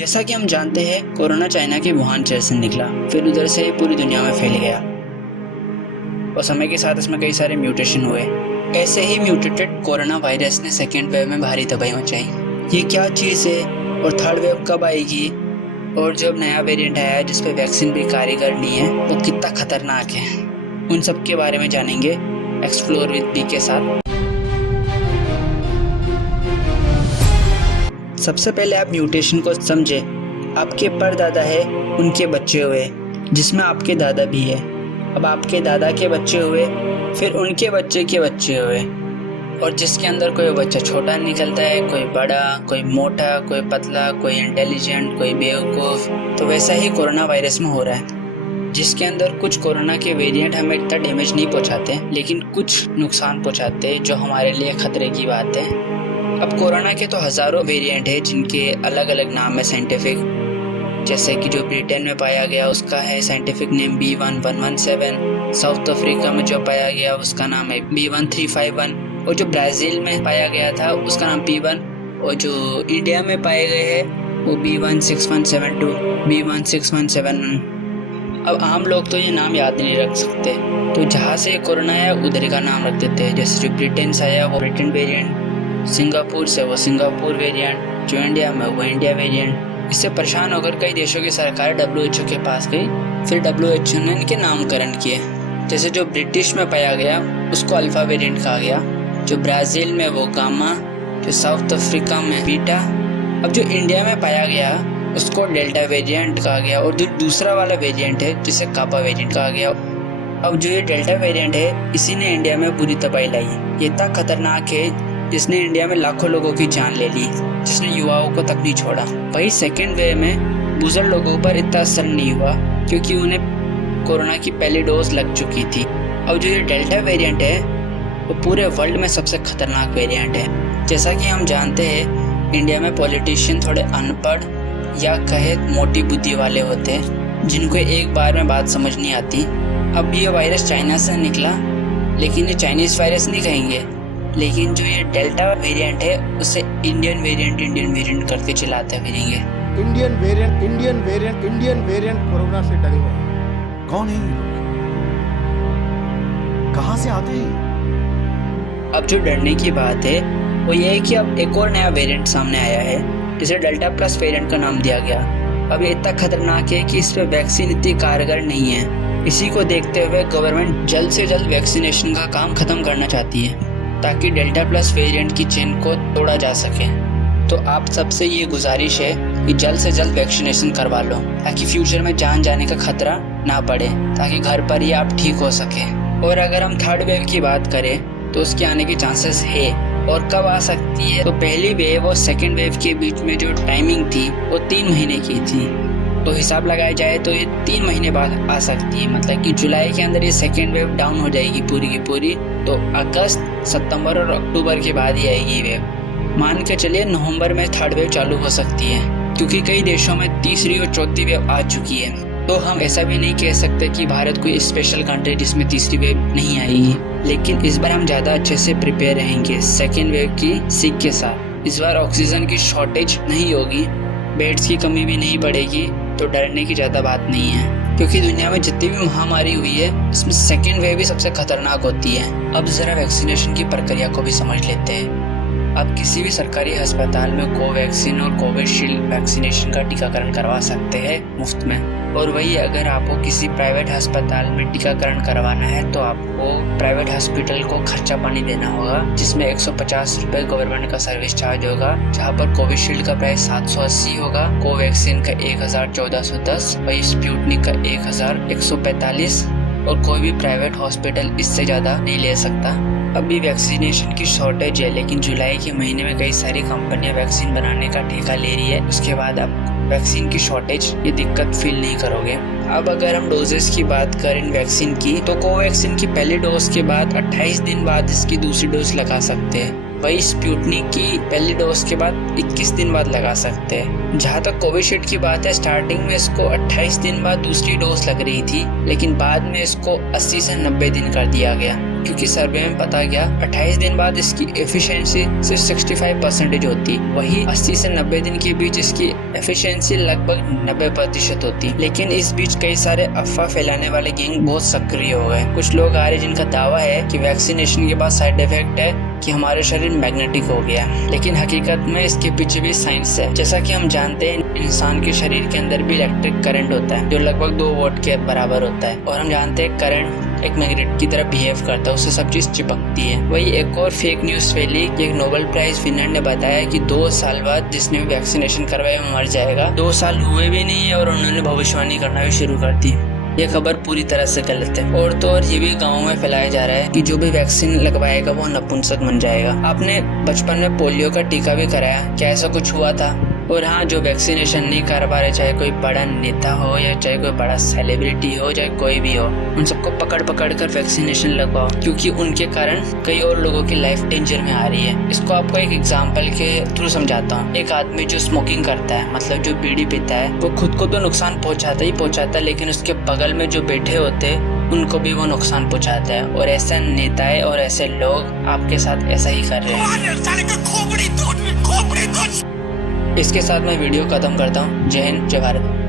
जैसा कि हम जानते हैं, कोरोना चाइना के वुहान शहर से निकला, फिर उधर से पूरी दुनिया में फैल गया और समय के साथ इसमें कई सारे म्यूटेशन हुए। ऐसे ही म्यूटेटेड कोरोना वायरस ने सेकेंड वेव में भारी तबाही मचाई। ये क्या चीज़ है और थर्ड वेव कब आएगी, और जब नया वेरिएंट आया है जिस पे वैक्सीन भी कारगर नहीं है, वो कितना खतरनाक है, उन सब के बारे में जानेंगे एक्सप्लोर विद बी के साथ। सबसे पहले आप म्यूटेशन को समझे। आपके परदादा है, उनके बच्चे हुए, जिसमें आपके दादा भी है। अब आपके दादा के बच्चे हुए, फिर उनके बच्चे के बच्चे हुए, और जिसके अंदर कोई बच्चा छोटा निकलता है, कोई बड़ा, कोई मोटा, कोई पतला, कोई इंटेलिजेंट, कोई बेवकूफ़। तो वैसा ही कोरोना वायरस में हो रहा है, जिसके अंदर कुछ कोरोना के वेरिएंट हमें इतना डैमेज नहीं पहुंचाते, लेकिन कुछ नुकसान पहुंचाते हैं जो हमारे लिए खतरे की बात है। अब कोरोना के तो हज़ारों वेरिएंट है जिनके अलग अलग नाम है साइंटिफिक। जैसे कि जो ब्रिटेन में पाया गया उसका है scientific name B1117, south Africa में जो पाया गया उसका नाम है B1351, और जो ब्राज़ील में पाया गया था उसका नाम P1, और जो इंडिया में पाए गए हैं वो B16172, B16171। अब आम लोग तो ये नाम याद नहीं रख सकते, तो जहाँ से कोरोना आया उधर का नाम रख देते हैं। जैसे जो ब्रिटेन से आया वो ब्रिटेन वेरिएंट, सिंगापुर से वो सिंगापुर वेरिएंट, जो इंडिया में वो इंडिया वेरिएंट। इससे परेशान होकर कई देशों की सरकार WHO के पास गई, फिर WHO ने इनके नामकरण किए। जैसे जो ब्रिटिश में पाया गया उसको अल्फा वेरिएंट कहा गया, जो ब्राज़ील में वो गामा, जो साउथ अफ्रीका में बीटा। अब जो इंडिया में पाया गया उसको डेल्टा वेरिएंट कहा गया, और जो दूसरा वाला वेरिएंट है जिसे कापा वेरिएंट कहा गया। अब जो ये डेल्टा वेरिएंट है इसी ने इंडिया में बुरी तबाही लाई। ये इतना खतरनाक है जिसने इंडिया में लाखों लोगों की जान ले ली, जिसने युवाओं को तक नहीं छोड़ा। वही सेकेंड वेव में बुजुर्ग लोगों पर इतना असर नहीं हुआ क्योंकि उन्हें कोरोना की पहली डोज लग चुकी थी। अब जो ये डेल्टा वेरिएंट है वो पूरे वर्ल्ड में सबसे खतरनाक वेरिएंट है। जैसा कि हम जानते हैं, इंडिया में पॉलिटिशियन थोड़े अनपढ़ या कहे मोटी बुद्धि वाले होते हैं, जिनको एक बार में बात समझ नहीं आती। अब ये वायरस चाइना से निकला, लेकिन ये चाइनीज़ वायरस नहीं कहेंगे, लेकिन जो ये डेल्टा वेरिएंट है उसे इंडियन वेरिएंट करके चलाते फिरेंगे। इंडियन वेरिएंट कोरोना से डरे हुए हैं। कौन है ये लोग? कहां से आते हैं? अब जो डरने की बात है वो ये है कि अब एक और नया वेरिएंट सामने आया है, जिसे डेल्टा प्लस वेरिएंट का नाम दिया गया। अब ये इतना खतरनाक है कि इस पर वैक्सीन इतनी कारगर नहीं है। इसी को देखते हुए गवर्नमेंट जल्द से जल्द वैक्सीनेशन का काम खत्म करना चाहती है, ताकि डेल्टा प्लस वेरिएंट की चेन को तोड़ा जा सके। तो आप सबसे ये गुजारिश है कि जल्द से जल्द वैक्सीनेशन करवा लो, ताकि फ्यूचर में जान जाने का खतरा ना पड़े, ताकि घर पर ही आप ठीक हो सके। और अगर हम थर्ड वेव की बात करें तो उसके आने के चांसेस है, और कब आ सकती है। तो पहली वेव और सेकेंड वेव के बीच में जो टाइमिंग थी वो 3 महीने की थी, तो हिसाब लगाया जाए तो ये 3 महीने बाद आ सकती है। मतलब कि जुलाई के अंदर ये सेकेंड वेव डाउन हो जाएगी पूरी की पूरी, तो अगस्त, सितंबर और अक्टूबर के बाद ही आएगी वेव। मान के चलिए नवंबर में थर्ड वेव चालू हो सकती है, क्योंकि कई देशों में तीसरी और चौथी वेव आ चुकी है। तो हम ऐसा भी नहीं कह सकते कि भारत कोई स्पेशल कंट्री जिसमें तीसरी वेव नहीं आएगी, लेकिन इस बार हम ज़्यादा अच्छे से प्रिपेयर रहेंगे सेकेंड वेव की सीख के साथ। इस बार ऑक्सीजन की शॉर्टेज नहीं होगी, बेड्स की कमी भी नहीं पड़ेगी, तो डरने की ज़्यादा बात नहीं है, क्योंकि दुनिया में जितनी भी महामारी हुई है इसमें सेकेंड वेव ही सबसे खतरनाक होती है। अब ज़रा वैक्सीनेशन की प्रक्रिया को भी समझ लेते हैं। आप किसी भी सरकारी अस्पताल में कोवैक्सीन और कोविशील्ड वैक्सीनेशन का टीकाकरण करवा सकते हैं मुफ्त में। और वही अगर आपको किसी प्राइवेट अस्पताल में टीकाकरण करवाना है तो आपको प्राइवेट हॉस्पिटल को खर्चा पानी देना होगा, जिसमें 150 रुपये गवर्नमेंट का सर्विस चार्ज होगा, जहाँ पर कोविशील्ड का प्राइस 780 होगा, कोवैक्सीन का 1410, वही स्पुतनिक का 1145, और कोई भी प्राइवेट हॉस्पिटल इससे ज़्यादा नहीं ले सकता। अभी वैक्सीनेशन की शॉर्टेज है, लेकिन जुलाई के महीने में कई सारी कंपनियां वैक्सीन बनाने का ठेका ले रही है। उसके बाद अब वैक्सीन की शॉर्टेज ये दिक्कत फील नहीं करोगे। अब अगर हम डोजेस की बात करें वैक्सीन की, तो कोवैक्सीन की पहली डोज के बाद 28 दिन बाद इसकी दूसरी डोज लगा सकते हैं। वही स्पुतनिक की पहली डोज के बाद 21 दिन बाद लगा सकते हैं। जहाँ तक कोविशील्ड की बात है, स्टार्टिंग में इसको 28 दिन बाद दूसरी डोज लग रही थी, लेकिन बाद में इसको 80 से 90 दिन कर दिया गया। क्योंकि सर्वे में पता गया 28 दिन बाद इसकी एफिशिएंसी सिर्फ 65% होती, वही 80 से 90 दिन के बीच इसकी एफिशिएंसी लगभग 90% होती। लेकिन इस बीच कई सारे अफवाह फैलाने वाले गैंग बहुत सक्रिय हो गए। कुछ लोग आ रहे जिनका दावा है कि वैक्सीनेशन के बाद साइड इफेक्ट है कि हमारे शरीर मैग्नेटिक हो गया, लेकिन हकीकत में इसके पीछे भी साइंस है। जैसा कि हम जानते हैं इंसान के शरीर के अंदर भी इलेक्ट्रिक करंट होता है जो लगभग 2 वोल्ट के बराबर होता है, और हम जानते हैं करंट एक मैग्नेट की तरह बिहेव करता है, उससे सब चीज चिपकती है। वही एक और फेक न्यूज फैली कि एक नोबेल प्राइज विनर ने बताया कि 2 साल बाद जिसने भी वैक्सीनेशन करवाया वो मर जाएगा। 2 साल हुए भी नहीं है और उन्होंने भविष्यवाणी करना भी शुरू कर दी। ये खबर पूरी तरह से गलत है। और तो और ये भी गाँव में फैलाया जा रहा है कि जो भी वैक्सीन लगवाएगा वो नपुंसक बन जाएगा। आपने बचपन में पोलियो का टीका भी कराया, क्या ऐसा कुछ हुआ था? और हाँ, जो वैक्सीनेशन नहीं करवा रहे, चाहे कोई बड़ा नेता हो या चाहे कोई बड़ा सेलिब्रिटी हो, चाहे कोई भी हो, उन सबको पकड़ पकड़ कर वैक्सीनेशन लगवाओ, क्योंकि उनके कारण कई और लोगों की लाइफ डेंजर में आ रही है। इसको आपको एक एग्जांपल के थ्रू समझाता हूँ। एक आदमी जो स्मोकिंग करता है, मतलब जो बीड़ी पीता है, वो खुद को तो नुकसान पहुँचाता ही पहुँचाता है, लेकिन उसके बगल में जो बैठे होते हैं उनको भी वो नुकसान पहुँचाता है। और ऐसे नेताएं और ऐसे लोग आपके साथ ऐसा ही कर रहे हैं। इसके साथ मैं वीडियो खत्म करता हूँ। जय हिंद, जय भारत।